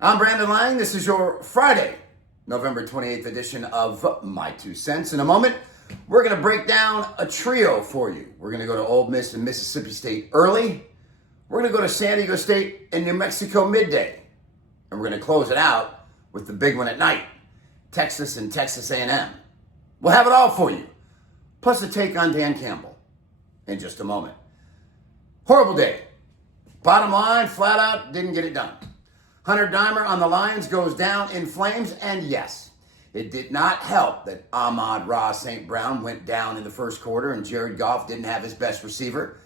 I'm Brandon Lang. This is your Friday, November 28th edition of My Two Cents. In a moment, we're going to break down a trio for you. We're going to go to Ole Miss and Mississippi State early. We're going to go to San Diego State and New Mexico midday. And we're going to close it out with the big one at night, Texas and Texas A&M. We'll have it all for you, plus a take on Dan Campbell in just a moment. Horrible day. Bottom line, flat out, didn't get it done. Hunter Dimer on the Lions goes down in flames, and yes, it did not help that Ahmad-Ra St. Brown went down in the first quarter and Jared Goff didn't have his best receiver.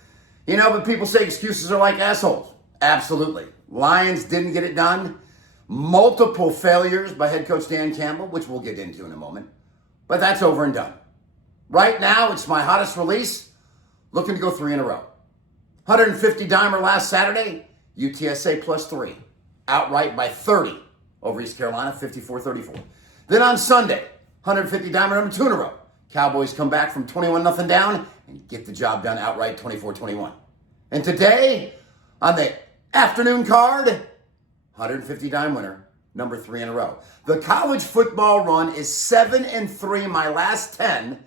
But people say excuses are like assholes. Absolutely. Lions didn't get it done. Multiple failures by head coach Dan Campbell, which we'll get into in a moment. But that's over and done. Right now, it's my hottest release, looking to go 3 in a row. 150 Dimer last Saturday, UTSA plus 3. Outright by 30 over East Carolina, 54-34. Then on Sunday, 150 Dimer number 2 in a row. Cowboys come back from 21-0 down and get the job done outright, 24-21. And today, on the afternoon card, 150 dime winner, number 3 in a row. The college football run is 7-3, my last 10,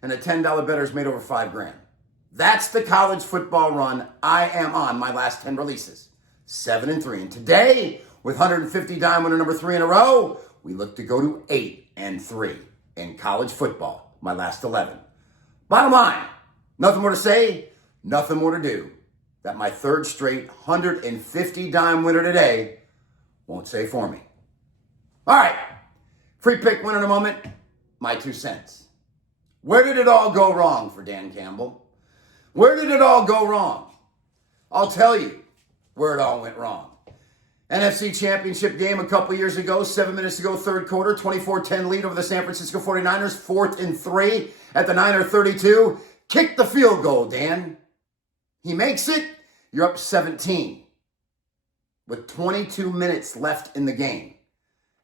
and a $10 better's made over $5,000. That's the college football run I am on, my last 10 releases. 7-3. And today, with 150 dime winner number 3 in a row, we look to go to 8-3 in college football, my last 11. Bottom line, nothing more to say, nothing more to do. That my third straight 150 dime winner today won't say for me. All right, free pick winner in a moment, my 2 cents. Where did it all go wrong for Dan Campbell? Where did it all go wrong? I'll tell you where it all went wrong. NFC Championship game a couple years ago, 7 minutes to go, third quarter, 24-10 lead over the San Francisco 49ers, 4th and 3 at the Niner 32. Kick the field goal, Dan. He makes it, you're up 17 with 22 minutes left in the game.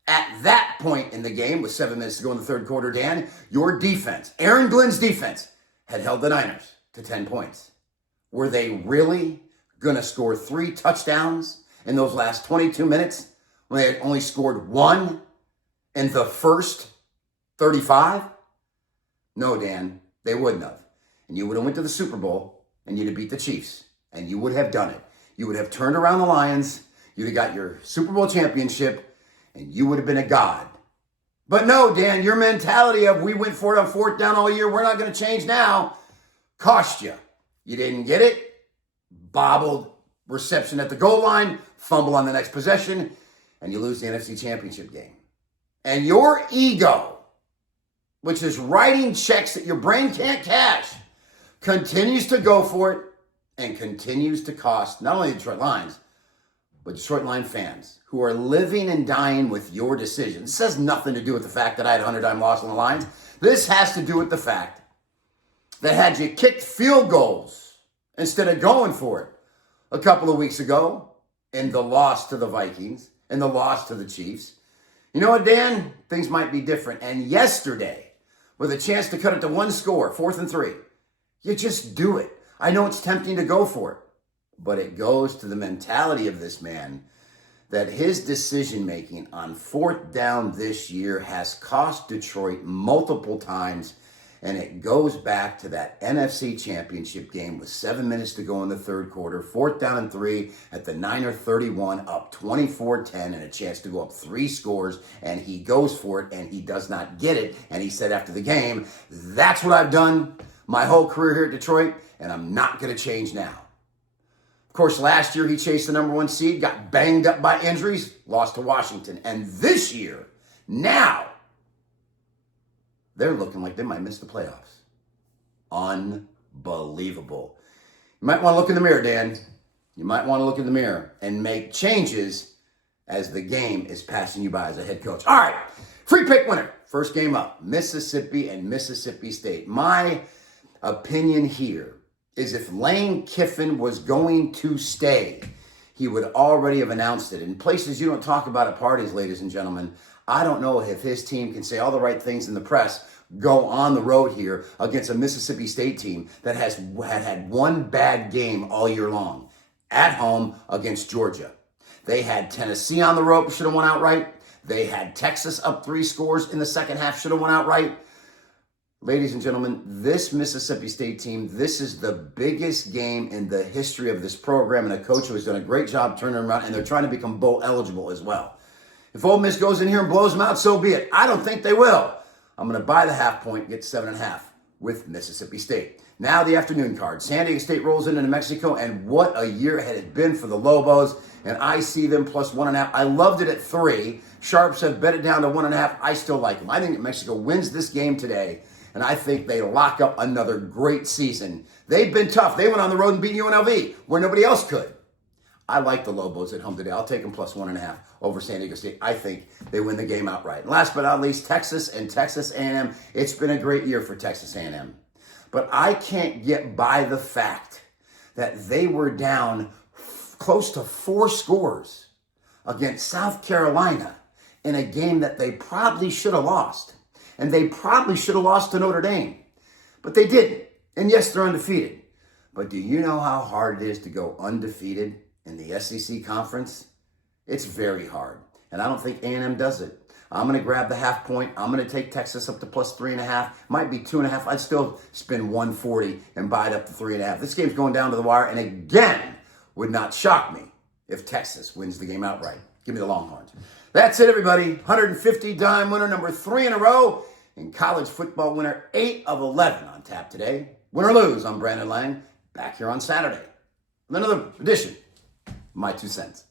At that point in the game, with 7 minutes to go in the third quarter, Dan, your defense, Aaron Glenn's defense, had held the Niners to 10 points. Were they really going to score 3 touchdowns in those last 22 minutes when they had only scored 1 in the first 35? No, Dan, they wouldn't have. And you would have went to the Super Bowl and you'd have beat the Chiefs. And you would have done it. You would have turned around the Lions. You'd have got your Super Bowl championship and you would have been a god. But no, Dan, your mentality of we went for it on 4th down all year, we're not going to change now, cost you. You didn't get it. Bobbled reception at the goal line, fumble on the next possession, and you lose the NFC Championship game. And your ego, which is writing checks that your brain can't cash, continues to go for it and continues to cost not only the Detroit Lions, but Detroit Lion fans who are living and dying with your decision. This has nothing to do with the fact that I had a 100-dime loss on the Lions. This has to do with the fact that had you kicked field goals instead of going for it a couple of weeks ago in the loss to the Vikings and the loss to the Chiefs, you know what, Dan? Things might be different. And yesterday, with a chance to cut it to 1 score, 4th and 3, you just do it. I know it's tempting to go for it, but it goes to the mentality of this man that his decision-making on 4th down this year has cost Detroit multiple times. And it goes back to that NFC Championship game with 7 minutes to go in the third quarter, 4th down and 3 at the Niner 31, up 24-10 and a chance to go up 3 scores. And he goes for it and he does not get it. And he said after the game, that's what I've done my whole career here at Detroit and I'm not going to change now. Of course, last year he chased the number 1 seed, got banged up by injuries, lost to Washington. And this year, now, they're looking like they might miss the playoffs. Unbelievable. You might want to look in the mirror, Dan. You might want to look in the mirror and make changes as the game is passing you by as a head coach. All right, free pick winner. First game up, Mississippi and Mississippi State. My opinion here is if Lane Kiffin was going to stay, he would already have announced it. In places you don't talk about at parties, ladies and gentlemen, I don't know if his team can say all the right things in the press, go on the road here against a Mississippi State team that has had 1 bad game all year long, at home against Georgia. They had Tennessee on the rope, should have won outright. They had Texas up 3 scores in the second half, should have won outright. Ladies and gentlemen, this Mississippi State team, this is the biggest game in the history of this program, and a coach who has done a great job turning them around, and they're trying to become bowl eligible as well. If Ole Miss goes in here and blows them out, so be it. I don't think they will. I'm going to buy the half point, get 7.5 with Mississippi State. Now the afternoon card. San Diego State rolls into New Mexico, and what a year had it been for the Lobos, and I see them plus 1.5. I loved it at 3. Sharps have bet it down to 1.5. I still like them. I think New Mexico wins this game today, and I think they lock up another great season. They've been tough. They went on the road and beat UNLV where nobody else could. I like the Lobos at home today. I'll take them plus 1.5 over San Diego State. I think they win the game outright. And last but not least, Texas and Texas A&M. It's been a great year for Texas A&M. But I can't get by the fact that they were down close to 4 scores against South Carolina in a game that they probably should have lost. And they probably should have lost to Notre Dame. But they didn't. And yes, they're undefeated. But do you know how hard it is to go undefeated in the SEC conference? It's very hard. And I don't think A&M does it. I'm going to grab the half point. I'm going to take Texas up to plus 3.5. Might be 2.5. I'd still spend 140 and buy it up to 3.5. This game's going down to the wire. And again, would not shock me if Texas wins the game outright. Give me the Longhorns. That's it, everybody. 150 dime winner, number 3 in a row. And college football winner, 8 of 11 on tap today. Win or lose, I'm Brandon Lang. Back here on Saturday with another edition of My 2 Cents.